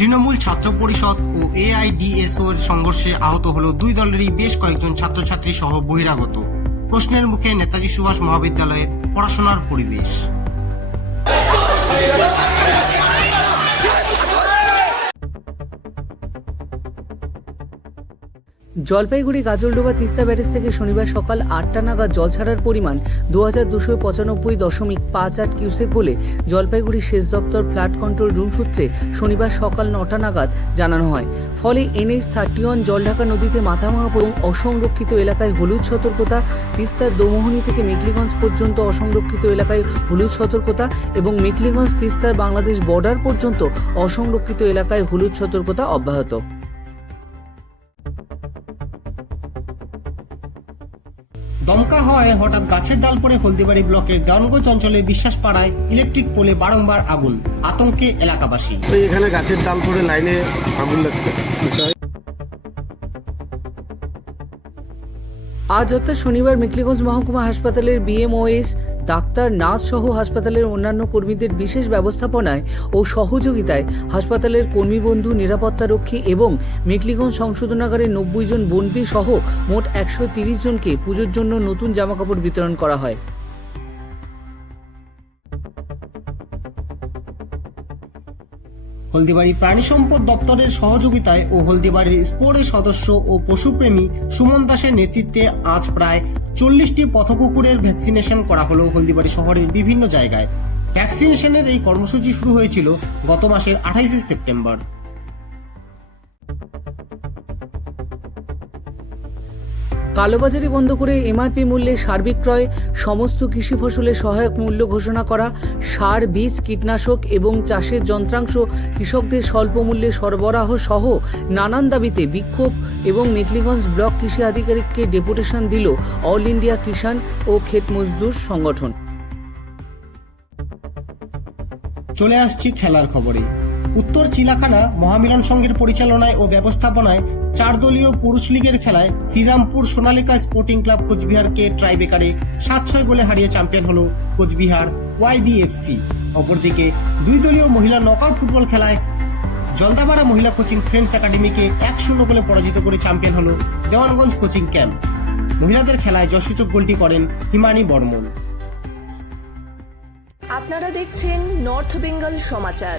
তৃণমূল ছাত্র পরিষদ ও এআইডিএসও এর সংঘর্ষে আহত হল দুই দলেরই বেশ কয়েকজন ছাত্রছাত্রী সহ বহিরাগত। প্রশ্নের মুখে নেতাজি সুভাষ মহাবিদ্যালয়ে পড়াশোনার পরিবেশ। জলপাইগুড়ি, গাজলডোবা, তিস্তা ব্যারেজ থেকে শনিবার সকাল আটটা নাগাদ জল ছাড়ার পরিমাণ দু হাজার দুশো পঁচানব্বই দশমিক পাঁচ আট কিউসেক বলে জলপাইগুড়ি সেচ দপ্তর ফ্লাড কন্ট্রোল রুম সূত্রে শনিবার সকাল নটা নাগাদ জানানো হয়। ফলে এনএইচ থার্টি ওয়ান জলঢাকা নদীতে মাথাভাঙা এবং অসংরক্ষিত এলাকায় হলুদ সতর্কতা তিস্তার দোমোহনী থেকে মেকলিগঞ্জ পর্যন্ত অসংরক্ষিত এলাকায় হলুদ সতর্কতা এবং মেকলিগঞ্জ তিস্তার বাংলাদেশ বর্ডার পর্যন্ত অসংরক্ষিত এলাকায় হলুদ সতর্কতা অব্যাহত। দমকা হয় হঠাৎ গাছের ডাল পড়ে হলদিবাড়ি ব্লকের দেওয়ানগঞ্জ অঞ্চলে বিশ্বাস পাড়ায় ইলেকট্রিক পোলে বারংবার আগুন। আতঙ্কে এলাকাবাসী। এখানে গাছের ডাল পরে লাইনে আগুন লাগছে। আজ অর্থাৎ শনিবার মেকলিগঞ্জ মহকুমা হাসপাতালের বিএমওএস, ডাক্তার, নার্স সহ হাসপাতালের অন্যান্য কর্মীদের বিশেষ ব্যবস্থাপনায় ও সহযোগিতায় হাসপাতালের কর্মী কর্মীবন্ধু নিরাপত্তারক্ষী এবং মেকলিগঞ্জ সংশোধনাগারের নব্বই জন বন্দী সহ মোট একশো জনকে পুজোর জন্য নতুন জামাকাপড় বিতরণ করা হয়। হলদিবাড়ি প্রাণী সম্পদ দপ্তরের সহযোগিতায় ও হলদিবাড়ির স্পোর্টের সদস্য ও পশুপ্রেমী সুমন দাসের নেতৃত্বে আজ প্রায় চল্লিশটি পথকুকুরের ভ্যাকসিনেশন করা হলো হলদিবাড়ি শহরের বিভিন্ন জায়গায়। ভ্যাকসিনেশনের এই কর্মসূচি শুরু হয়েছিল গত মাসের আঠাইশে সেপ্টেম্বর। কালোবাজারি বন্ধ করে এমআরপি মূল্যে সার বিক্রয়, সমস্ত কৃষি ফসলের সহায়ক মূল্য ঘোষণা করা, সার, বীজ, কীটনাশক এবং চাষের যন্ত্রাংশ কৃষকদের স্বল্প মূল্যে সরবরাহ সহ নানান দাবিতে বিক্ষোভ এবং মেখলিগঞ্জ ব্লক কৃষি আধিকারিককে ডেপুটেশন দিল অল ইন্ডিয়া কিষাণ ও ক্ষেত মজদুর সংগঠন। চলে আসছি খেলার খবরে। উত্তর চিলাখানা মহামিলন সংঘের পরিচালনায় ও ব্যবস্থাপনায় চার দলীয় পুরুষ লীগের খেলায় শ্রীরামপুর সোনালিকা স্পোর্টিং ক্লাব কোচবিহারকে ট্রাইবেকারে সাত ছয় গোলে হারিয়ে চ্যাম্পিয়ন হল কোচবিহার ওয়াইবিএফসি অপরদিকে দুই দলীয় মহিলা নকআউট ফুটবল খেলায় জলদাপাড়া মহিলা কোচিং ফ্রেন্ডস একাডেমিকে এক শূন্য গোলে পরাজিত করে চ্যাম্পিয়ন হল দেওয়ানগঞ্জ কোচিং ক্যাম্প। মহিলাদের খেলায় জয়সূচক গোলটি করেন হিমানি বর্মন। আপনারা দেখছেন নর্থ বেঙ্গল সমাচার।